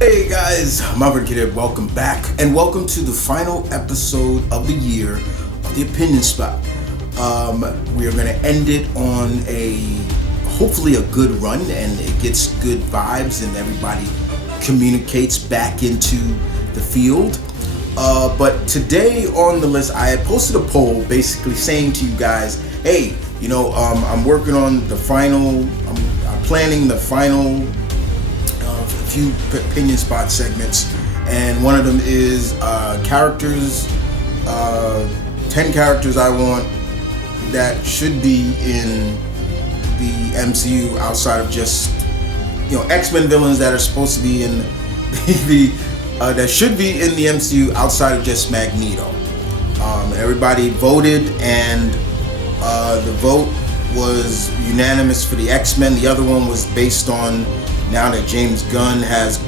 Hey guys, M.V.K here. Welcome back, and welcome to the final episode of the year of the Opinion Spot. We are going to end it on hopefully a good run, and it gets good vibes, and everybody communicates back into the field. But today on the list, I had posted a poll basically saying to you guys, hey, I'm working on the final, I'm planning the final few opinion spot segments, and one of them is characters, 10 characters I want that should be in the MCU outside of just X-Men villains that are supposed to be in that should be in the MCU outside of just Magneto. Everybody voted, and the vote was unanimous for the X-Men. The other one was based on, now that James Gunn has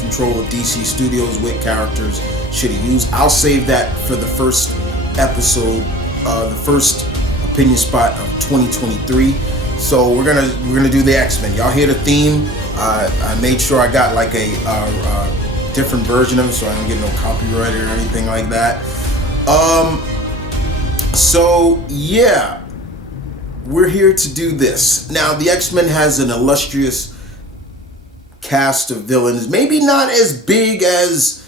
control of DC Studios, with characters should he use. I'll save that for the first episode, the first opinion spot of 2023. So we're gonna do the X-Men. Y'all hear the theme? I made sure I got like a different version of it, so I don't get no copyright or anything like that. So yeah, we're here to do this. Now, the X-Men has an illustrious cast of villains, maybe not as big as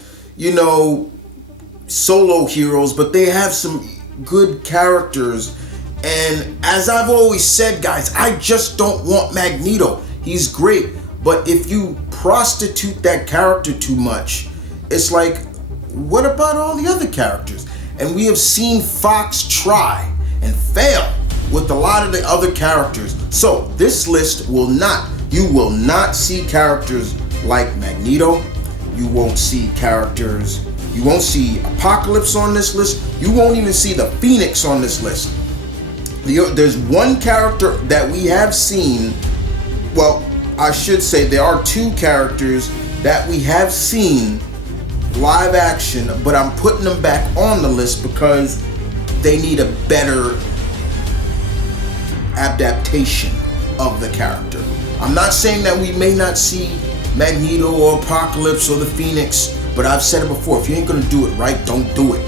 solo heroes, but they have some good characters. And as I've always said, guys, I just don't want Magneto. He's great, but if you prostitute that character too much, it's like, what about all the other characters? And we have seen Fox try and fail with a lot of the other characters. So this list you will not see characters like Magneto. You won't see Apocalypse on this list. You won't even see the Phoenix on this list. There's one character that we have seen. Well, I should say there are two characters that we have seen live action, but I'm putting them back on the list because they need a better adaptation of the character. I'm not saying that we may not see Magneto or Apocalypse or the Phoenix, but I've said it before, if you ain't gonna do it right, don't do it.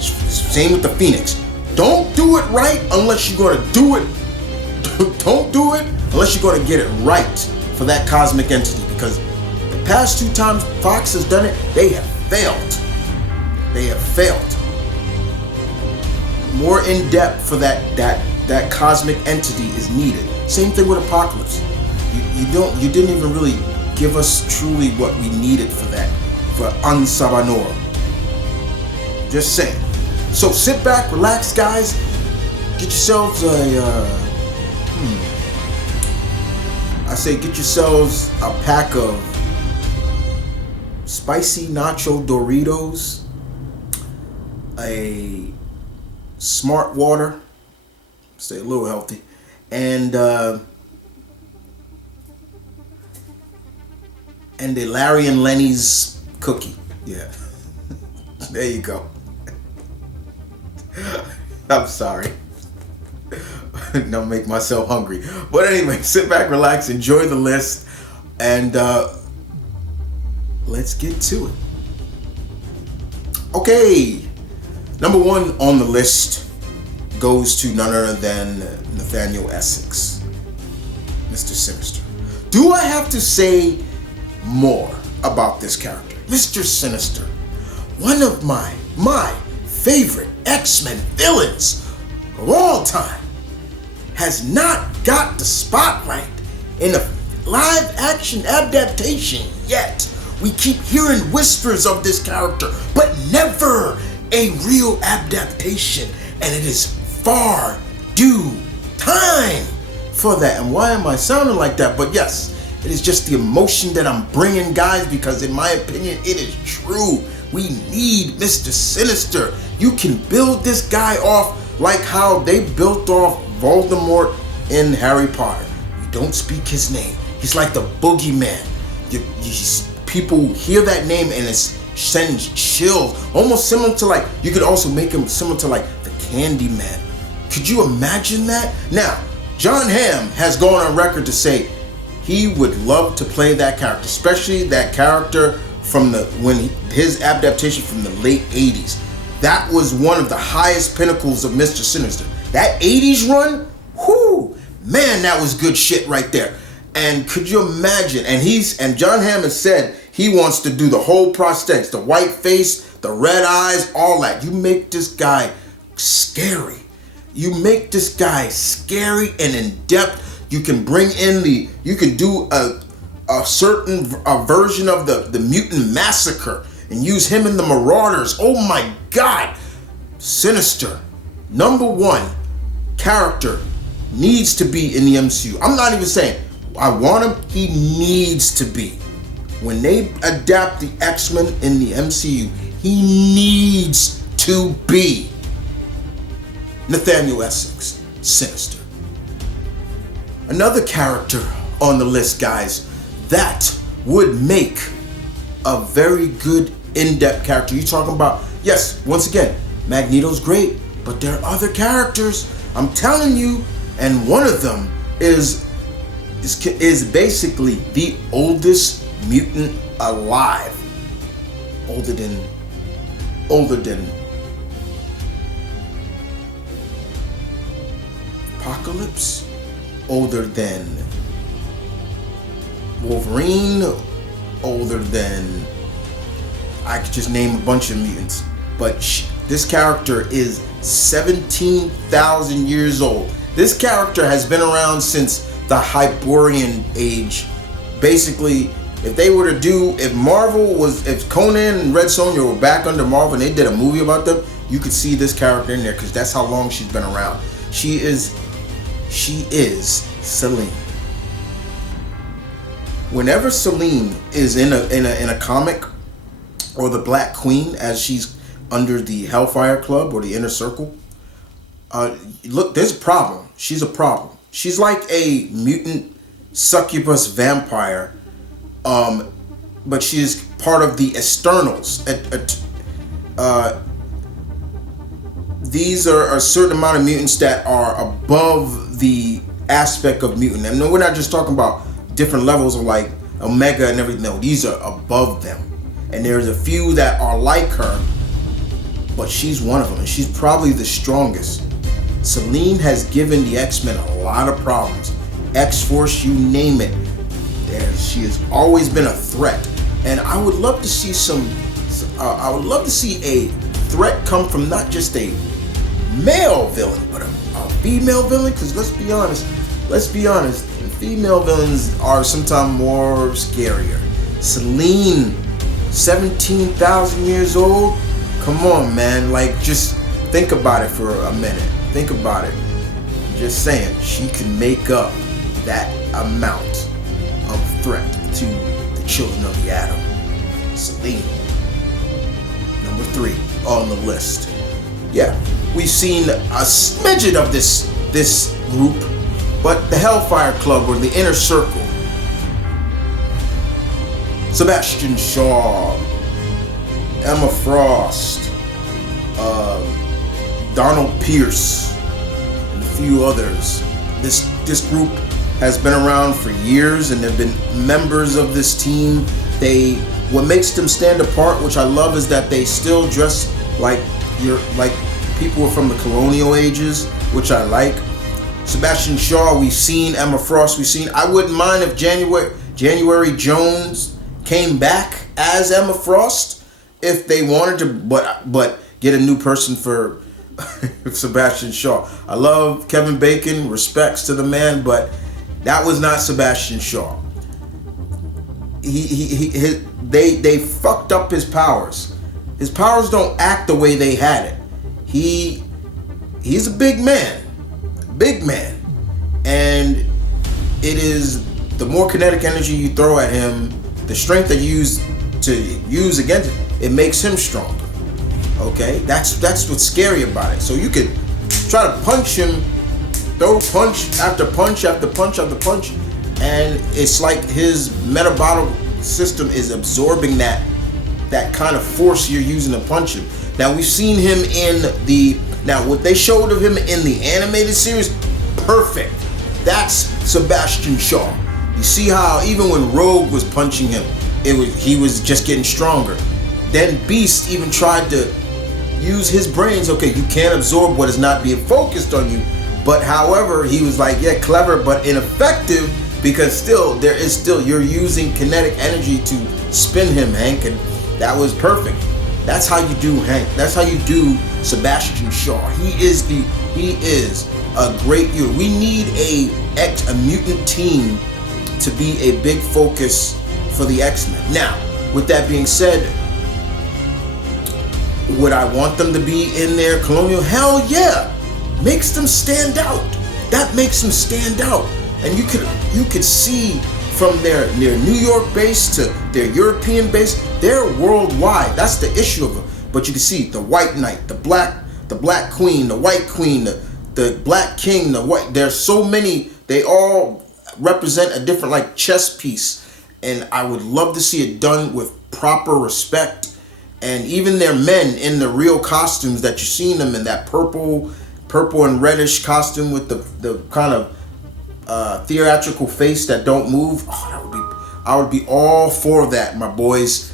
Same with the Phoenix. Don't do it right unless you're gonna do it. Don't do it unless you're gonna get it right for that cosmic entity, because the past two times Fox has done it, they have failed. They have failed. More in depth for that cosmic entity is needed. Same thing with Apocalypse. You didn't even really give us truly what we needed for that, for Unsabanora. Just saying. So sit back, relax, guys. Get yourselves get yourselves a pack of spicy nacho Doritos, a smart water, stay a little healthy, and the Larry and Lenny's cookie. Yeah. There you go. I'm sorry. Don't make myself hungry. But anyway, sit back, relax, enjoy the list, and let's get to it. Okay. Number one on the list goes to none other than Nathaniel Essex, Mr. Sinister. Do I have to say more about this character? Mr. Sinister, one of my favorite X-Men villains of all time, has not got the spotlight in a live action adaptation yet. We keep hearing whispers of this character, but never a real adaptation, and it is far due time for that. And why am I sounding like that? But yes, it is just the emotion that I'm bringing, guys, because in my opinion, it is true. We need Mr. Sinister. You can build this guy off like how they built off Voldemort in Harry Potter. You don't speak his name. He's like the boogeyman. People hear that name and it sends chills. Almost similar to, like, you could also make him similar to like the Candyman. Could you imagine that? Now, John Hamm has gone on record to say he would love to play that character, especially that character from his adaptation from the late 80s. That was one of the highest pinnacles of Mr. Sinister. That 80s run, whoo, man, that was good shit right there. And could you imagine? And John Hammond said he wants to do the whole prosthetics, the white face, the red eyes, all that. You make this guy scary. You make this guy scary and in depth. You can bring in you can do a certain version of the mutant massacre and use him in the Marauders. Oh my God. Sinister, #1 character, needs to be in the MCU. I'm not even saying I want him, he needs to be. When they adapt the X-Men in the MCU, he needs to be. Nathaniel Essex, Sinister. Another character on the list, guys, that would make a very good in-depth character. You're talking about, yes, once again, Magneto's great, but there are other characters, I'm telling you, and one of them is basically the oldest mutant alive. Older than Apocalypse, older than Wolverine, older than, I could just name a bunch of mutants, but this character is 17,000 years old. This character has been around since the Hyborian age. Basically, if Conan and Red Sonja were back under Marvel and they did a movie about them, you could see this character in there because that's how long she's been around. She is Selene. Whenever Selene is in a comic, or the Black Queen, as she's under the Hellfire Club or the Inner Circle, look, there's a problem. She's a problem. She's like a mutant succubus vampire, but she's part of the Externals. These are a certain amount of mutants that are above the aspect of mutant. And no, we're not just talking about different levels of like Omega and everything. No, these are above them. And there's a few that are like her, but she's one of them, and she's probably the strongest. Selene has given the X-Men a lot of problems. X-Force, you name it. She has always been a threat. And I would love to see a threat come from not just a male villain, but a female villain. Because let's be honest, female villains are sometimes more scarier. Selene, 17,000 years old. Come on, man. Like, just think about it for a minute. Think about it. Just saying, she can make up that amount of threat to the children of the atom. Selene, #3 on the list. Yeah, we've seen a smidgen of this group, but the Hellfire Club or the Inner Circle. Sebastian Shaw, Emma Frost, Donald Pierce, and a few others. This group has been around for years, and they've been members of this team. What makes them stand apart, which I love, is that they still dress like people from the colonial ages, which I like. Sebastian Shaw, we've seen. Emma Frost, we've seen. I wouldn't mind if January Jones came back as Emma Frost if they wanted to, but get a new person for Sebastian Shaw. I love Kevin Bacon, respects to the man, but that was not Sebastian Shaw. They fucked up his powers. His powers don't act the way they had it. He's a big man, and it is the more kinetic energy you throw at him, the strength that you use against it, it makes him stronger. Okay, that's what's scary about it. So you could try to punch him, throw punch after punch after punch after punch, and it's like his metabolic system is absorbing that kind of force you're using to punch him. Now we've seen him what they showed of him in the animated series, perfect. That's Sebastian Shaw. You see how even when Rogue was punching him, he was just getting stronger. Then Beast even tried to use his brains. Okay, you can't absorb what is not being focused on you. But however, he was like, yeah, clever, but ineffective, because you're using kinetic energy to spin him, Hank, and that was perfect. That's how you do Hank. That's how you do Sebastian Shaw. He is a great hero. We need a mutant team to be a big focus for the X-Men. Now, with that being said, would I want them to be in there Colonial? Hell yeah. Makes them stand out. That makes them stand out. And you could see from their New York base to their European base, they're worldwide. That's the issue of them. But you can see the White Knight, the Black Queen, the White Queen, the Black King, the White. There's so many. They all represent a different like chess piece. And I would love to see it done with proper respect. And even their men in the real costumes that you're seeing them in, that purple and reddish costume with the kind of theatrical face that don't move. I would be all for that, my boys.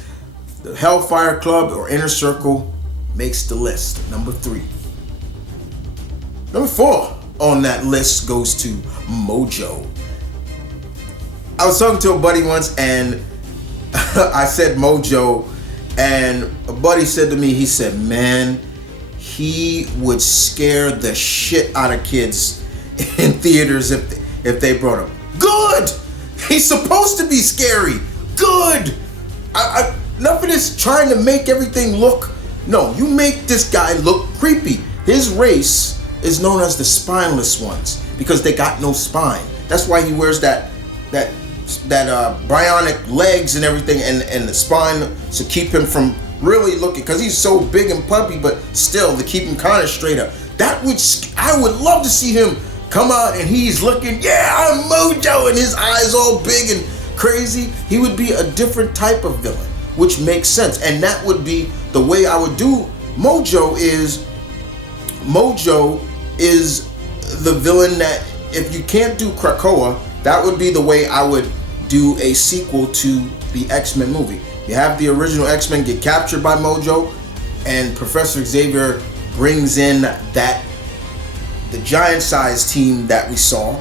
The Hellfire Club or Inner Circle makes the list. Number 3. Number 4 on that list goes to Mojo. I was talking to a buddy once and I said Mojo, and a buddy said to me, he said, man, he would scare the shit out of kids in theaters if they brought him. Good! He's supposed to be scary. Good! Enough of this trying to make everything look. No, you make this guy look creepy. His race is known as the spineless ones because they got no spine. That's why he wears that bionic legs and everything and the spine to keep him from really looking, because he's so big and puppy, but still to keep him kind of straight up. I would love to see him come out and he's looking, yeah, I'm Mojo, and his eyes all big and crazy. He would be a different type of villain, which makes sense. And that would be the way I would do Mojo is the villain that, if you can't do Krakoa, that would be the way I would do a sequel to the X-Men movie. You have the original X-Men get captured by Mojo, and Professor Xavier brings in the giant size team that we saw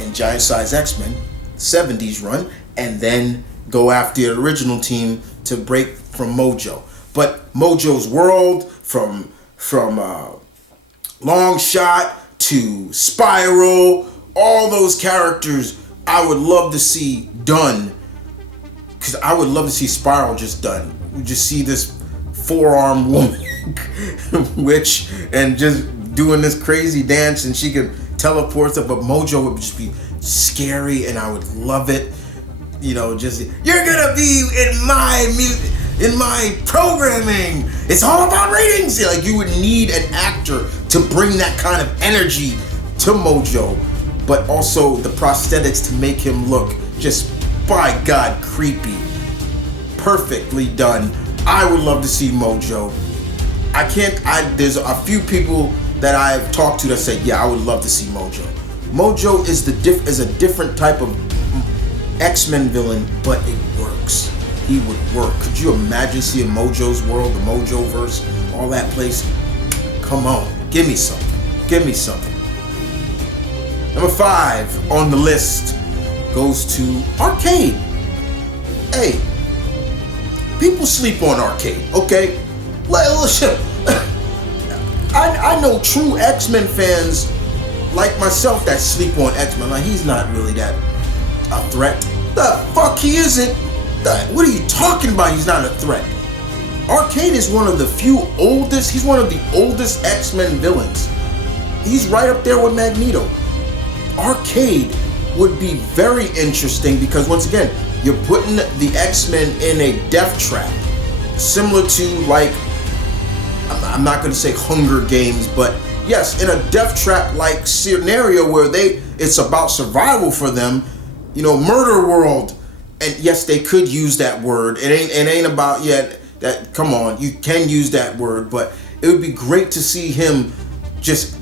in Giant Size X-Men 70s run, and then go after the original team to break from Mojo. But Mojo's world, from Long Shot to Spiral, all those characters I would love to see done, because I would love to see Spiral just done. We just see this four-armed woman witch and just doing this crazy dance, and she could teleport stuff, but Mojo would just be scary and I would love it. You know, just, you're gonna be in my programming. It's all about ratings. Like, you would need an actor to bring that kind of energy to Mojo, but also the prosthetics to make him look just, by God, creepy. Perfectly done. I would love to see Mojo. There's a few people that I've talked to that say, yeah, I would love to see Mojo. Mojo is a different type of X-Men villain, but it works. He would work. Could you imagine seeing Mojo's world, the Mojoverse, all that place? Come on, give me something. Give me something. Number 5 on the list goes to Arcade. Hey, people sleep on Arcade, okay? Listen, I know true X-Men fans like myself that sleep on X-Men. Like, he's not really that a threat. The fuck he isn't. What are you talking about? He's not a threat. Arcade is one of the he's one of the oldest X-Men villains. He's right up there with Magneto. Arcade would be very interesting because, once again, you're putting the X-Men in a death trap. Similar to, like, I'm not going to say Hunger Games, but yes, in a death trap like scenario where it's about survival for them, you know, murder world. And yes, they could use that word. It ain't about that. Come on, you can use that word, but it would be great to see him just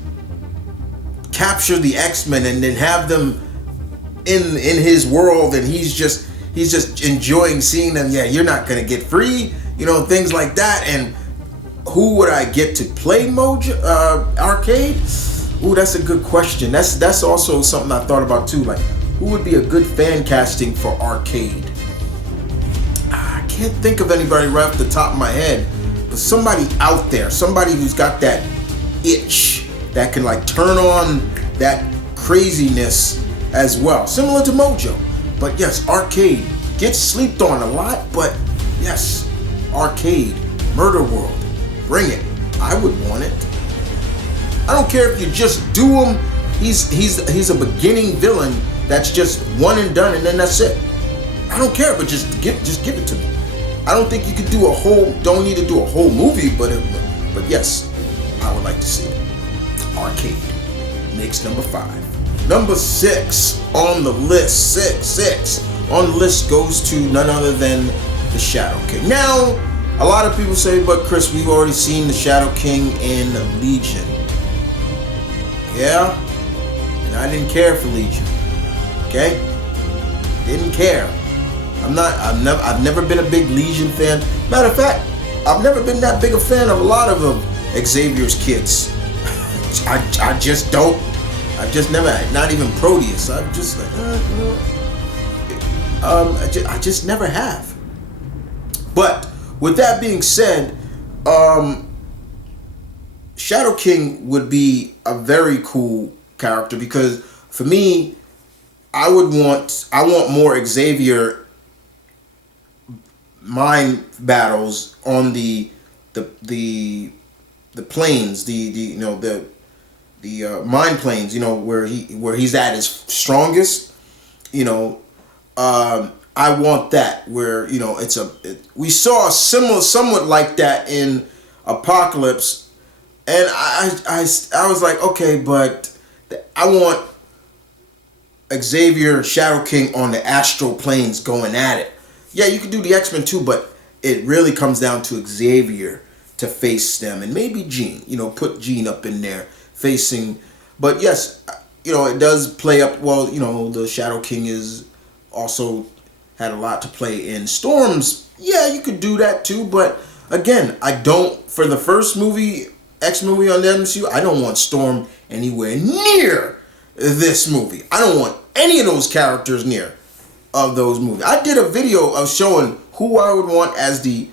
capture the X-Men and then have them in his world, and he's just enjoying seeing them. Yeah, you're not gonna get free, things like that. And who would I get to play Mojo Arcade? Ooh, that's a good question. That's also something I thought about too. Like, who would be a good fan casting for Arcade? I can't think of anybody right off the top of my head, but somebody out there, somebody who's got that itch that can like turn on that craziness as well, similar to Mojo. But yes, Arcade gets slept on a lot, but yes, Arcade, Murder World, bring it. I would want it. I don't care if you just do him. He's a beginning villain that's just one and done, and then that's it. I don't care, but just give it to me. I don't think you could don't need to do a whole movie, but yes, I would like to see it. Arcade makes number 5. Number 6 on the list. Six on the list goes to none other than the Shadow King. Now, a lot of people say, but Chris, we've already seen the Shadow King in Legion. Yeah, and I didn't care for Legion. Okay, didn't care. I've never been a big Legion fan. Matter of fact, I've never been that big a fan of a lot of Xavier's kids. I just don't. I've just never. Not even Proteus. I'm just like, I just never have. But with that being said, Shadow King would be a very cool character, because for me, I want more Xavier mind battles on the planes, the mind planes, where he's at his strongest. I want that, where we saw somewhat like that in Apocalypse, and I was like, okay, but I want Xavier, Shadow King on the astral planes going at it. Yeah, you could do the X-Men too, but it really comes down to Xavier to face them, and maybe Jean. Put Jean up in there facing. But yes, it does play up well. The Shadow King is also had a lot to play in Storm's. Yeah, you could do that too, but again, I don't. For the first movie, X movie on the MCU, I don't want Storm anywhere near this movie. I don't want any of those characters near of those movies. I did a video of showing who I would want as the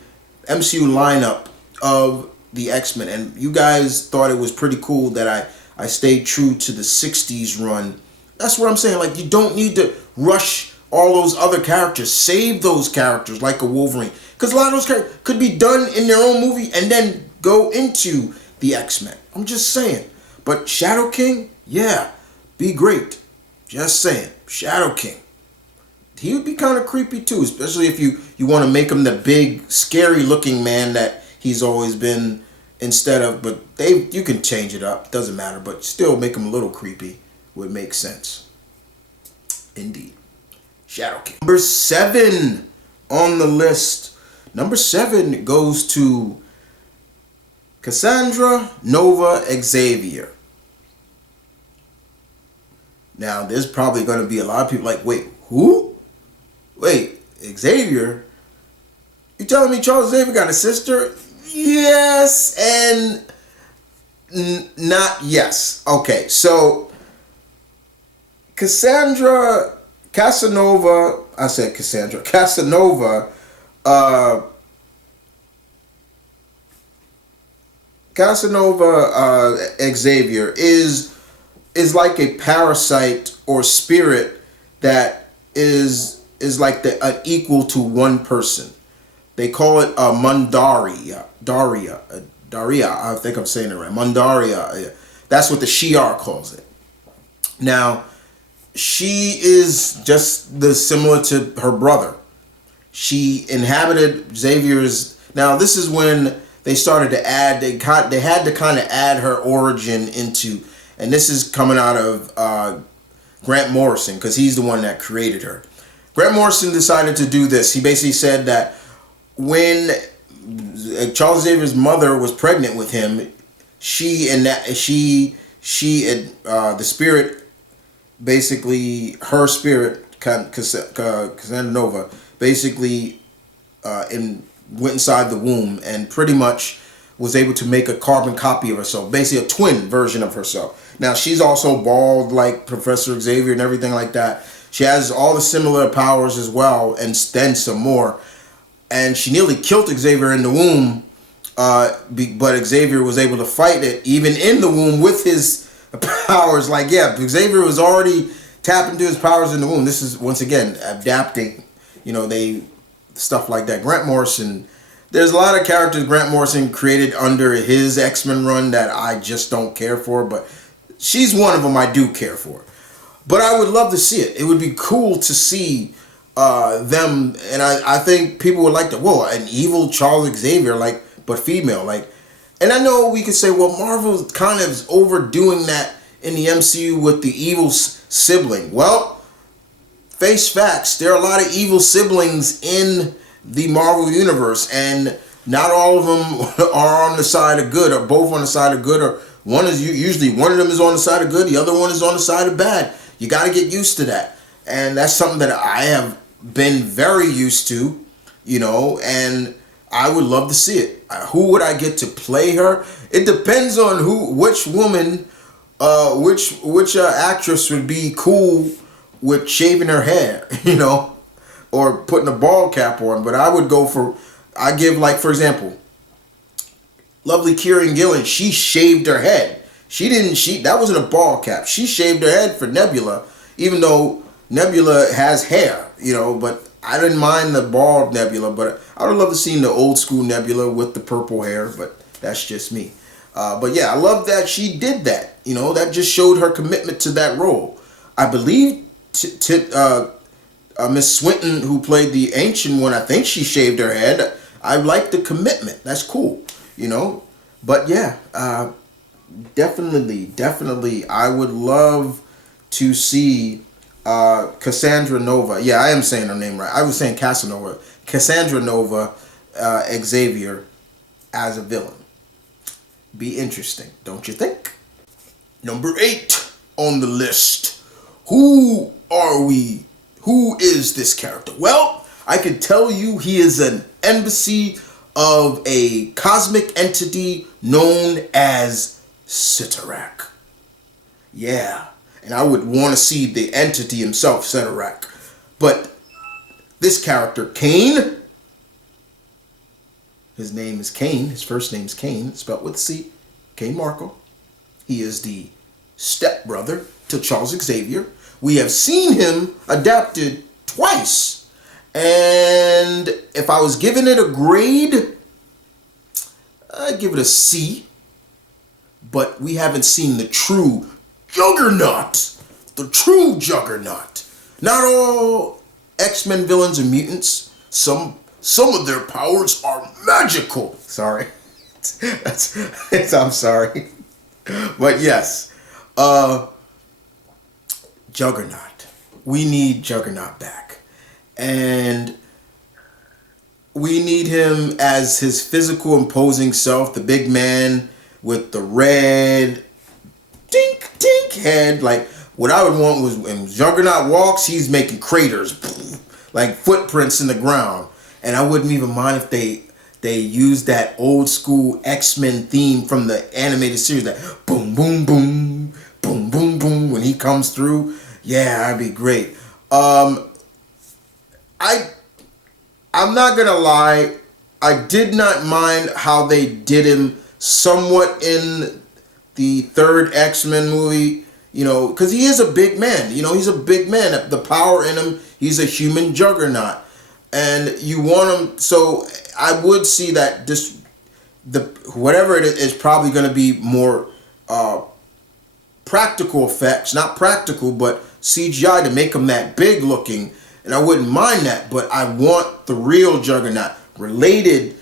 MCU lineup of the X-Men, and you guys thought it was pretty cool that I stayed true to the 60s run. That's what I'm saying. Like, you don't need to rush all those other characters. Save those characters like a Wolverine, because a lot of those characters could be done in their own movie and then go into the X-Men. I'm just saying. But Shadow King, yeah, be great. Just saying. Shadow King. He would be kind of creepy too, especially if you want to make him the big, scary looking man that he's always been instead of, but you can change it up, doesn't matter, but still make him a little creepy would make sense. Indeed. Shadow King. Number 7 on the list. Number 7 goes to Cassandra Nova Xavier. Now, there's probably going to be a lot of people like, wait, who? Wait, Xavier? You telling me Charles Xavier got a sister? Yes and not yes. Okay, so Casanova, Xavier is like a parasite or spirit that is like an equal to one person. They call it Mundaria. Daria, I think I'm saying it right. Mundaria. That's what the Shi'ar calls it. Now, she is just similar to her brother. She inhabited Xavier's. Now, this is when they started to add. They had to kind of add her origin into, and this is coming out of Grant Morrison, because he's the one that created her. Grant Morrison decided to do this. He basically said that when Charles Xavier's mother was pregnant with him, the spirit basically her spirit, Cassandra Nova, basically went inside the womb and pretty much was able to make a carbon copy of herself, basically a twin version of herself. Now she's also bald like Professor Xavier and everything like that. She has all the similar powers as well, and then some more. And she nearly killed Xavier in the womb, but Xavier was able to fight it even in the womb with his powers. Like, yeah, Xavier was already tapped into his powers in the womb. This is, once again, adapting, stuff like that. Grant Morrison, there's a lot of characters Grant Morrison created under his X-Men run that I just don't care for, but she's one of them I do care for. But I would love to see it. It would be cool to see them, and I think people would like to, whoa, an evil Charles Xavier, like, but female, like, and I know we could say, well, Marvel kind of is overdoing that in the MCU with the evil sibling. Well, face facts, there are a lot of evil siblings in the Marvel universe, and not all of them are on the side of good, or both on the side of good, or usually one of them is on the side of good, the other one is on the side of bad. You got to get used to that, and that's something that I have been very used to, and I would love to see it. Who would I get to play her? It depends on which woman, which actress would be cool with shaving her hair, or putting a ball cap on. But I would go for, for example, lovely Kieran Gillen. She shaved her head. That wasn't a ball cap. She shaved her head for Nebula, even though Nebula has hair, but I didn't mind the bald Nebula, but I would love to see the old school Nebula with the purple hair, but that's just me. But yeah, I love that she did that. That just showed her commitment to that role. I believe Miss Swinton, who played the Ancient One, I think she shaved her head. I like the commitment. That's cool, But yeah, definitely, I would love to see Cassandra Nova. Yeah, I am saying her name right. I was saying Casanova. Cassandra Nova, Xavier as a villain. Be interesting, don't you think? Number 8 on the list. Who are we? Who is this character? Well, I can tell you he is an embassy of a cosmic entity known as Cyttorak. Yeah, and I would want to see the entity himself, Cyttorak. But this character, Kane, his name is Kane, his first name is Kane, spelled with a C, Kane Markle. He is the stepbrother to Charles Xavier. We have seen him adapted twice. And if I was giving it a grade, I'd give it a C. But we haven't seen the true Juggernaut. The true Juggernaut. Not all X-Men villains are mutants. Some of their powers are magical. Sorry. I'm sorry. But yes. Juggernaut. We need Juggernaut back. And we need him as his physical imposing self, the big man with the red tink tink head. Like, what I would want was when Juggernaut walks, he's making craters, like footprints in the ground. And I wouldn't even mind if they used that old school X-Men theme from the animated series, that boom boom boom boom boom boom when he comes through. Yeah, that'd be great. I'm not gonna lie, I did not mind how they did him somewhat in the third X-Men movie, because he is a big man. He's a big man. The power in him, he's a human juggernaut. And you want him, so I would see that whatever it is probably going to be more practical effects, not practical, but CGI to make him that big looking. And I wouldn't mind that, but I want the real Juggernaut, related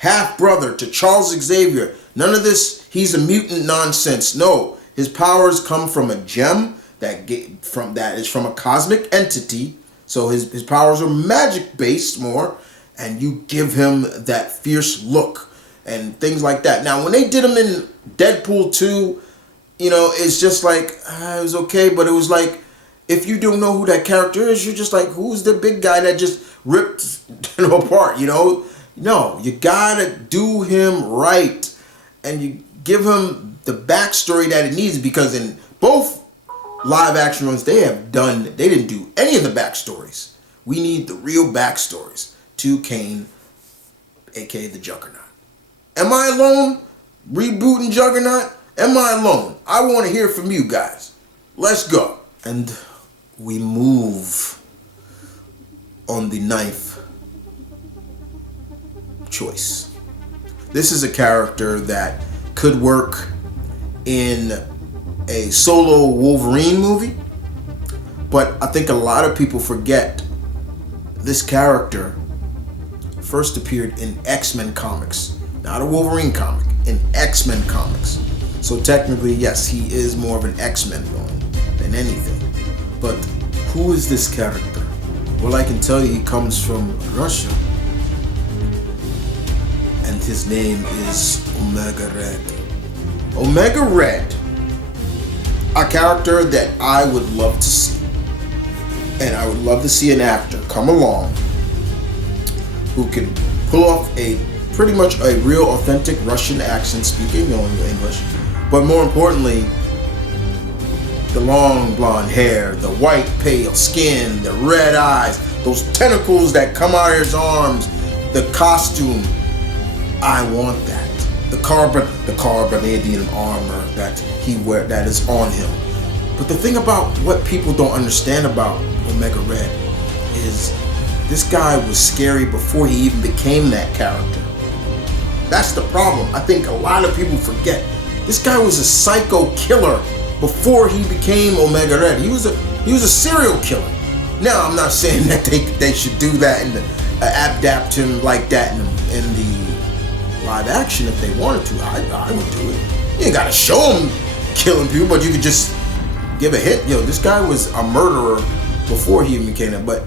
half brother to Charles Xavier. None of this, he's a mutant nonsense. No, his powers come from a gem that is from a cosmic entity. So his powers are magic based more, and you give him that fierce look and things like that. Now, when they did him in Deadpool 2, it's just like, it was okay, but it was like, if you don't know who that character is, you're just like, who's the big guy that just ripped apart, No, you gotta do him right. And you give him the backstory that it needs, because in both live action ones they didn't do any of the backstories. We need the real backstories to Kane, aka the Juggernaut. Am I alone rebooting Juggernaut? Am I alone? I want to hear from you guys. Let's go. And we move on the 9th choice. This is a character that could work in a solo Wolverine movie, but I think a lot of people forget this character first appeared in X-Men comics. Not a Wolverine comic, in X-Men comics. So technically, yes, he is more of an X-Men villain than anything. But who is this character? Well, I can tell you he comes from Russia. And his name is Omega Red. Omega Red, a character that I would love to see. And I would love to see an actor come along who can pull off pretty much a real authentic Russian accent, speaking only English, but more importantly, the long blonde hair, the white pale skin, the red eyes, those tentacles that come out of his arms, the costume. I want that. The carbonadium armor that that is on him. But the thing about what people don't understand about Omega Red is this guy was scary before he even became that character. That's the problem. I think a lot of people forget. This guy was a psycho killer before he became Omega Red. He was a serial killer. Now, I'm not saying that they should do that and adapt him like that in the live action if they wanted to. I would do it. You ain't gotta show him killing people, but you could just give a hint. This guy was a murderer before he even became that. But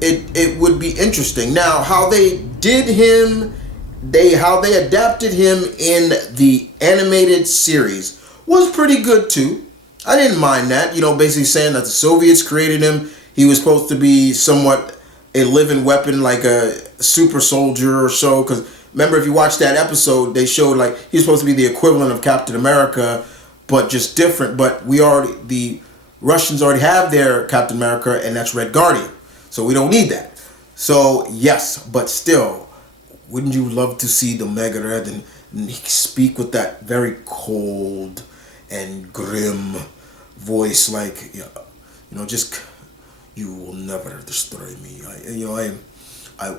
it would be interesting. Now, how they did him, how they adapted him in the animated series was pretty good too. I didn't mind that. Basically saying that the Soviets created him. He was supposed to be somewhat a living weapon, like a super soldier or so. Because remember, if you watch that episode, they showed like he was supposed to be the equivalent of Captain America, but just different. But the Russians already have their Captain America, and that's Red Guardian. So we don't need that. So yes, but still, wouldn't you love to see the Omega Red and speak with that very cold and grim voice, like just you will never destroy me.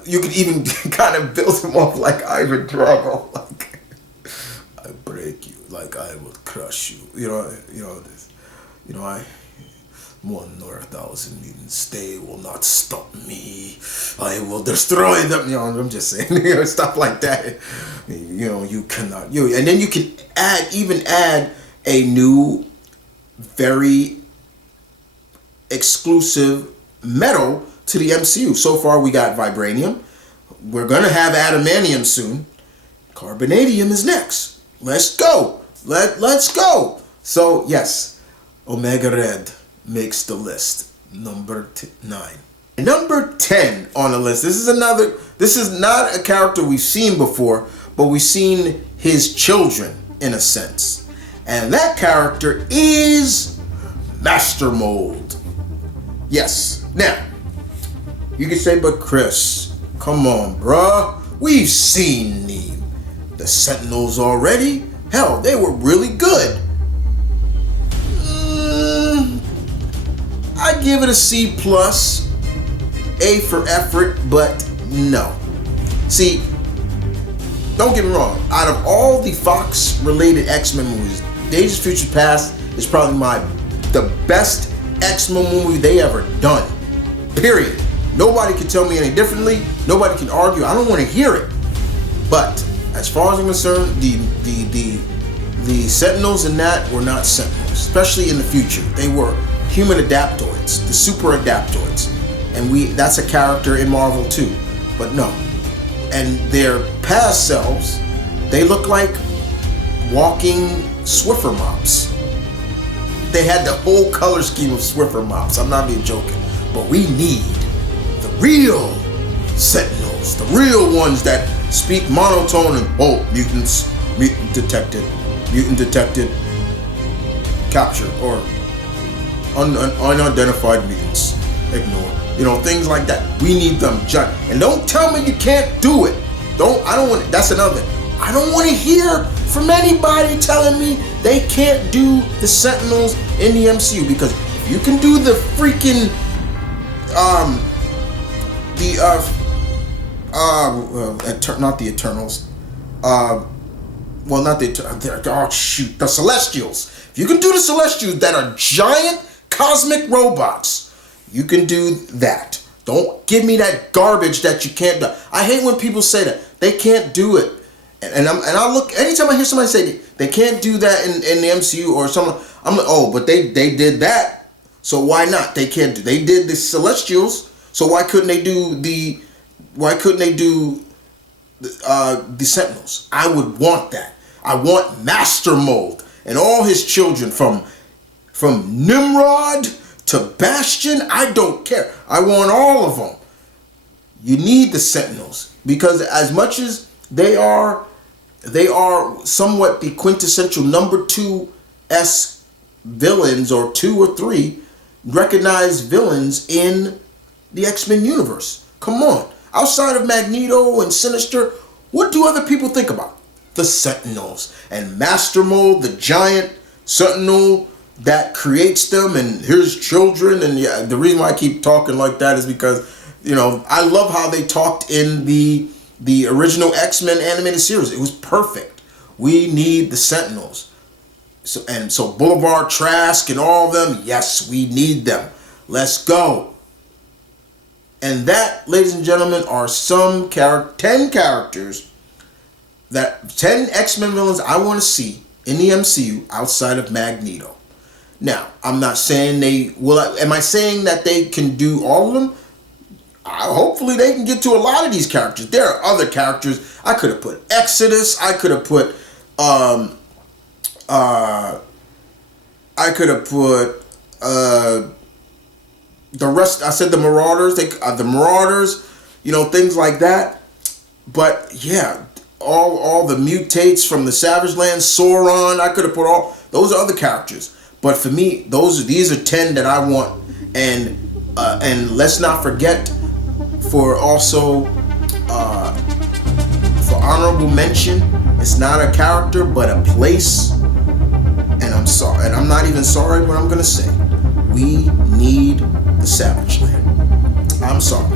You could even kind of build him up like Ivan Drago, like I break you, like I will crush you. I 1 or 1,000 mutants, they will not stop me. I will destroy them. I'm just saying, stuff like that. You cannot. And then you can add a new, very exclusive metal to the MCU. So far, we got vibranium. We're gonna have adamantium soon. Carbonadium is next. Let's go. Let's go. So yes, Omega Red makes the list. Number 9. Number 10 on the list. This is not a character we've seen before, but we've seen his children in a sense. And that character is Master Mold. Yes. Now, you can say, but Chris, come on, bruh. We've seen the Sentinels already. Hell, they were really good. I give it a C+, A for effort, but no. See, don't get me wrong. Out of all the Fox-related X-Men movies, Days of Future Past is probably the best X-Men movie they ever done. Period. Nobody can tell me any differently. Nobody can argue. I don't want to hear it. But as far as I'm concerned, the Sentinels in that were not Sentinels, especially in the future. They were human adaptoids, the super adaptoids. And that's a character in Marvel too. But no. And their past selves, they look like walking Swiffer mops. they had the whole color scheme of Swiffer mops. I'm not even joking. But we need the real Sentinels, the real ones that speak monotone and mutants, mutant detected, captured, or unidentified mutants. Ignore. Things like that. We need them. And don't tell me you can't do it. I don't want. That's another thing. I don't want to hear from anybody telling me they can't do the Sentinels in the MCU, because if you can do the freaking not the Eternals, the Celestials. If you can do the Celestials that are giant cosmic robots, you can do that. Don't give me that garbage that you can't do. I hate when people say that they can't do it, and I look anytime I hear somebody say they can't do that in the MCU or something. I'm like, but they did that, so why not? They can't do. They did the Celestials, so why couldn't they do the Sentinels? I would want that. I want Master Mold and all his children from Nimrod to Bastion. I don't care. I want all of them. You need the Sentinels, because as much as they are somewhat the quintessential number 2-esque villains, or 2 or 3 recognized villains in the X-Men universe. Come on. Outside of Magneto and Sinister, what do other people think about? The Sentinels. And Master Mold, the giant Sentinel that creates them, and his children. And yeah, the reason why I keep talking like that is because, I love how they talked in the original X-Men animated series. It was perfect. We need the Sentinels. So Boulevard Trask and all of them, yes, we need them. Let's go. And that, ladies and gentlemen, are some 10 characters, 10 X-Men villains I want to see in the MCU outside of Magneto. Now, I'm not saying they will. Am I saying that they can do all of them? Hopefully they can get to a lot of these characters. There are other characters. I could have put Exodus. I could have put the rest. I said the Marauders. The Marauders. Things like that. But yeah, all the mutates from the Savage Land, Sauron. I could have put all those are other characters. But for me, these are 10 that I want. And let's not forget, for honorable mention, it's not a character but a place. And I'm sorry, and I'm not even sorry what I'm gonna say. We need the Savage Land. I'm sorry.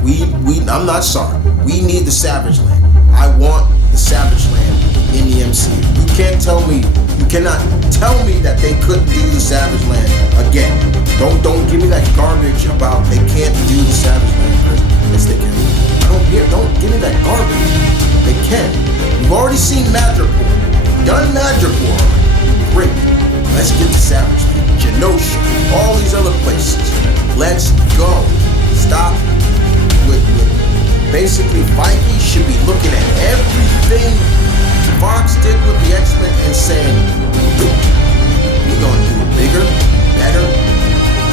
I'm not sorry. We need the Savage Land. I want the Savage Land in the MCU. You cannot tell me that they couldn't do the Savage Land again. Don't give me that garbage about they can't do the Savage Land. Yes, they can. Don't give me that garbage. They can. We've already seen Madripoor. Done Madripoor. Great. Let's get to Savage Land. Genosha. All these other places. Let's go. Stop with basically Feige should be looking at everything Fox did with the X-Men and saying, we're gonna do it bigger, better,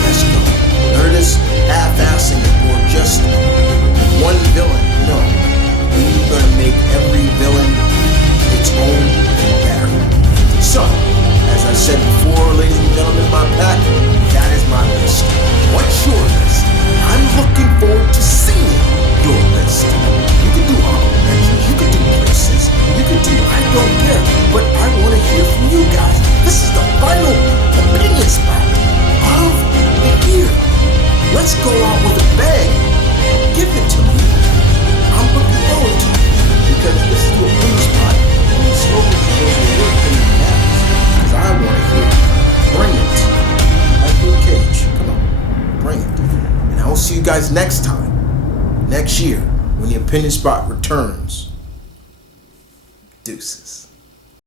let's go. None of this half-assing it or just one villain. No. We're gonna make every villain its own and better. So, as I said before, ladies and gentlemen, my pack, that is my list. What's your list? I'm looking forward to seeing your list. You can do honorable mentions, you can do places, you can do I don't care, but I want to hear from you guys. This is the final opinion spot of the year. Let's go out with a bang. Give it to me. I'm looking forward to it, because this is the opinion spot, and slowly goes to work in the matters, because I want to hear it. Bring it. Like Luke Cage. Come on. Bring it. And I will see you guys next time. Next year, when the opinion spot returns. Deuces.